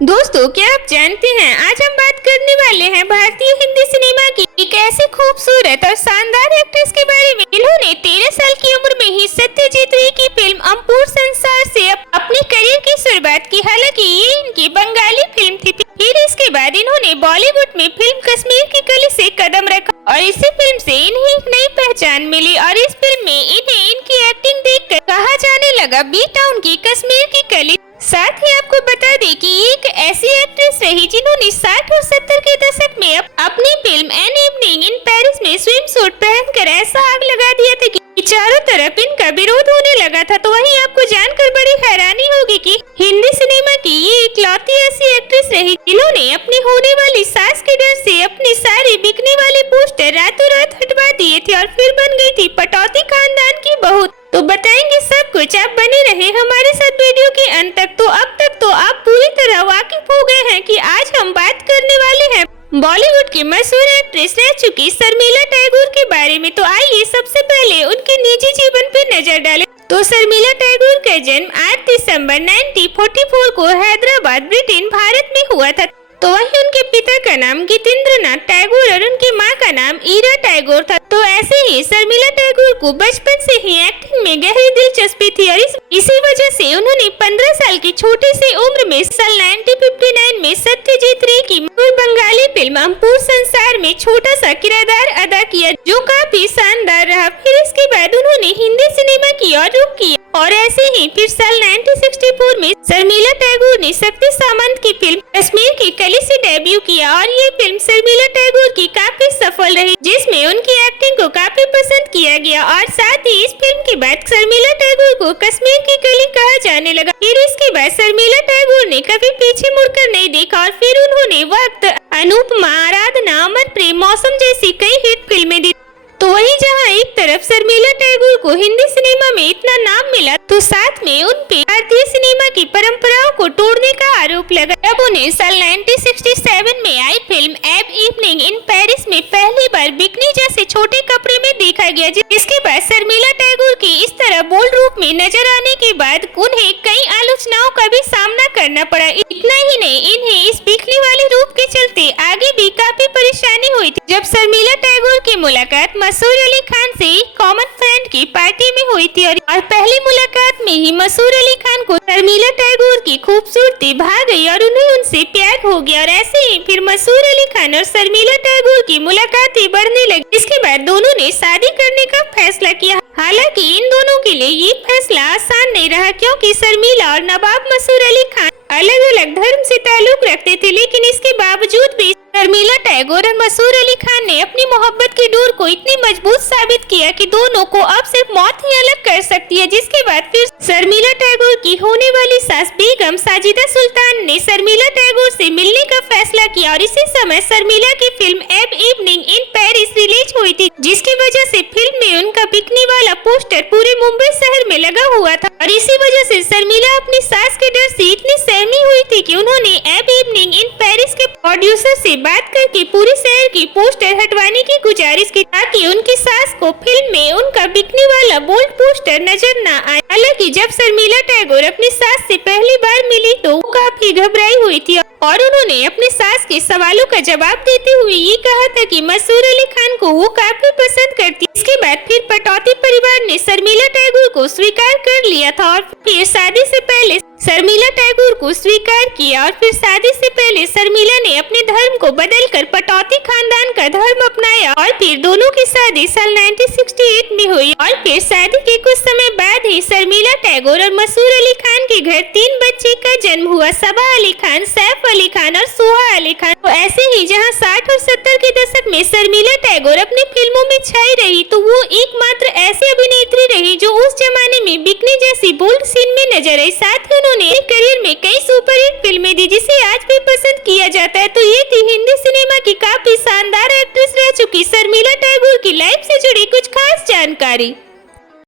दोस्तों, क्या आप जानते हैं आज हम बात करने वाले हैं भारतीय हिंदी सिनेमा की एक ऐसी खूबसूरत और शानदार एक्ट्रेस के बारे में जिन्होंने 13 साल की उम्र में ही सत्यजीत रे की फिल्म अंपुर संसार से अपने करियर की शुरुआत की। हालांकि ये इनकी बंगाली फिल्म थी। फिर इसके बाद इन्होंने बॉलीवुड में फिल्म कश्मीर की कली से कदम रखा और इसी फिल्म से इन्हें एक नई पहचान मिली और इस फिल्म में इन्हें इनकी एक्टिंग देखकर कहा जाने लगा बी टाउन की कश्मीर की कली। साथ ही आपको बता दें कि ये एक ऐसी एक्ट्रेस रही जिन्होंने 60 और 70 के दशक में अपनी film An Evening in Paris में स्विम सूट पहनकर ऐसा आग लगा दिया था कि चारों तरफ इनका विरोध होने लगा था। तो वहीं आपको जानकर बड़ी हैरानी होगी कि हिंदी सिनेमा की ये इकलौती ऐसी एक्ट्रेस रही जिन्होंने अपनी होने वाली सास के डर से अपने सारे बिकने वाले पोस्टर रातों रात हटवा दिए थे और फिर बन गई थी पटौती खानदान की बहू। तो बताएंगे सब कुछ, आप बने रहे हमारे साथ वीडियो के अंत तक। तो अब तक तो आप पूरी तरह वाकिफ हो गए हैं कि आज हम बात करने वाले हैं बॉलीवुड की मशहूर एक्ट्रेस रह चुकी शर्मिला टैगोर के बारे में। तो आइए सबसे पहले उनके निजी जीवन पे नजर डालें। तो शर्मिला टैगोर का जन्म 8 दिसंबर 1944 को हैदराबाद, ब्रिटेन, भारत में हुआ था। तो वहीं उनके पिता का नाम गितेंद्रनाथ टैगोर और उनकी मां का नाम ईरा टैगोर था। तो ऐसे ही शर्मिला टैगोर को बचपन से ही एक्टिंग में गहरी दिलचस्पी थी और इसी वजह से उन्होंने 15 साल की छोटी सी उम्र में साल 1959 में सत्यजीत रे की मशहूर बंगाली फिल्म अंपुर संसार में छोटा सा किरदार अदा किया, जो काफी शानदार रहा। फिर इसके बाद उन्होंने हिंदी सिनेमा की ओर रुख किया और ऐसे ही फिर साल 1964 में शर्मिला टैगोर ने शक्ति सामंत की फिल्म कश्मीर की कली से डेब्यू किया और ये फिल्म शर्मिला टैगोर की काफी सफल रही, जिसमें उनकी एक्टिंग को काफी पसंद किया गया और साथ ही इस फिल्म के बाद शर्मिला टैगोर को कश्मीर की कली कहा जाने लगा। फिर इसके बाद शर्मिला टैगोर ने कभी पीछे मुड़कर नहीं देखा और फिर उन्होंने वक्त, अनुपमा, आराधना, अमर प्रेम, मौसम जैसी कई हिट फिल्में दी। तो वहीं जहां एक तरफ शर्मिला टैगोर को हिंदी सिनेमा में इतना नाम मिला, तो साथ में उन पे भारतीय सिनेमा की परंपराओं को तोड़ने का आरोप लगा। जब उन्हें साल 1967 में आई फिल्म एन इवनिंग इन पेरिस में पहली बार बिकनी जैसे छोटे कपड़े में देखा गया, जिसके बाद शर्मिला टैगोर की इस तरह बोल्ड रूप में नजर आने के बाद उन्हें कई आलोचनाओं का भी सामना करना पड़ा। इतना ही नहीं, इन्हें इस बिकने वाले रूप के चलते आगे भी काफी परेशानी हुई थी। जब शर्मिला टैगोर की मुलाकात मसूर अली खान से कॉमन फ्रेंड की पार्टी में हुई थी और पहली मुलाकात में ही मसूर अली खान को शर्मिला टैगोर की खूबसूरती भा गई और उन्हें उनसे प्यार हो गया और ऐसे ही फिर मसूर अली खान और शर्मिला टैगोर की मुलाकातें बढ़ने लगी। इसके बाद दोनों ने शादी करने का फैसला किया। हालांकि इन दोनों के लिए ये फैसला आसान नहीं रहा, क्योंकि शर्मिला और नवाब मसूर अली खान अलग अलग धर्म से ताल्लुक रखते थे। लेकिन इसके बावजूद भी शर्मिला टैगोर और मसूर अली खान ने अपनी मोहब्बत की डोर को इतनी मजबूत साबित किया कि दोनों को अब सिर्फ मौत ही अलग कर सकती है। जिसके बाद फिर शर्मिला टैगोर की होने वाली सास बेगम साजिदा सुल्तान ने शर्मिला टैगोर से मिलने का फैसला किया और इसी समय शर्मिला की film An Evening in Paris release हुई थी, जिसकी वजह से फिल्म में उनका बिकने वाला पोस्टर पूरे मुंबई शहर में लगा हुआ था। और इसी वजह से शर्मिला अपनी सास के डर से इतनी सहमी हुई थी कि उन्होंने एन इवनिंग इन पेरिस के प्रोड्यूसर से बात करके पूरे शहर की पोस्टर हटवाने की गुजारिश की, ताकि उनकी सास को फिल्म में उनका बिकने वाला बोल्ड पोस्टर नजर न आए। हालांकि जब शर्मिला टैगोर अपनी सास से पहली बार मिली तो वो काफी घबराई हुई थी और उन्होंने अपने सास के सवालों का जवाब देते हुए ये कहा था कि मसूर अली खान को वो काफी पसंद करती। इसके बाद फिर पटौती परिवार ने शर्मिला टैगोर को स्वीकार कर लिया था और फिर शादी से पहले शर्मिला टैगोर को स्वीकार किया और फिर शादी से पहले शर्मिला ने अपने धर्म को बदलकर पटौती खानदान का धर्म अपनाया और फिर दोनों की शादी साल 1968 में हुई। और फिर शादी के कुछ समय बाद ही शर्मिला टैगोर और मसूर अली खान के घर 3 बच्चे का जन्म हुआ, सबा अली खान, सैफ अली खान और सोहा अली खान। तो ऐसे ही जहां 60 और 70 के दशक में शर्मिला टैगोर अपनी फिल्मों में छाई रही, तो वो एकमात्र ऐसी अभिनेत्री रही जो उस जमाने में बिकनी जैसी बोल्ड सीन में नजर आई। साथ ही उन्होंने करियर में कई सुपरहिट फिल्में दी, जिसे आज भी पसंद किया जाता है। तो ये थी हिंदी सिनेमा की काफी शानदार एक्ट्रेस रह चुकी शर्मिला टैगोर की लाइफ से जुड़ी कुछ खास जानकारी।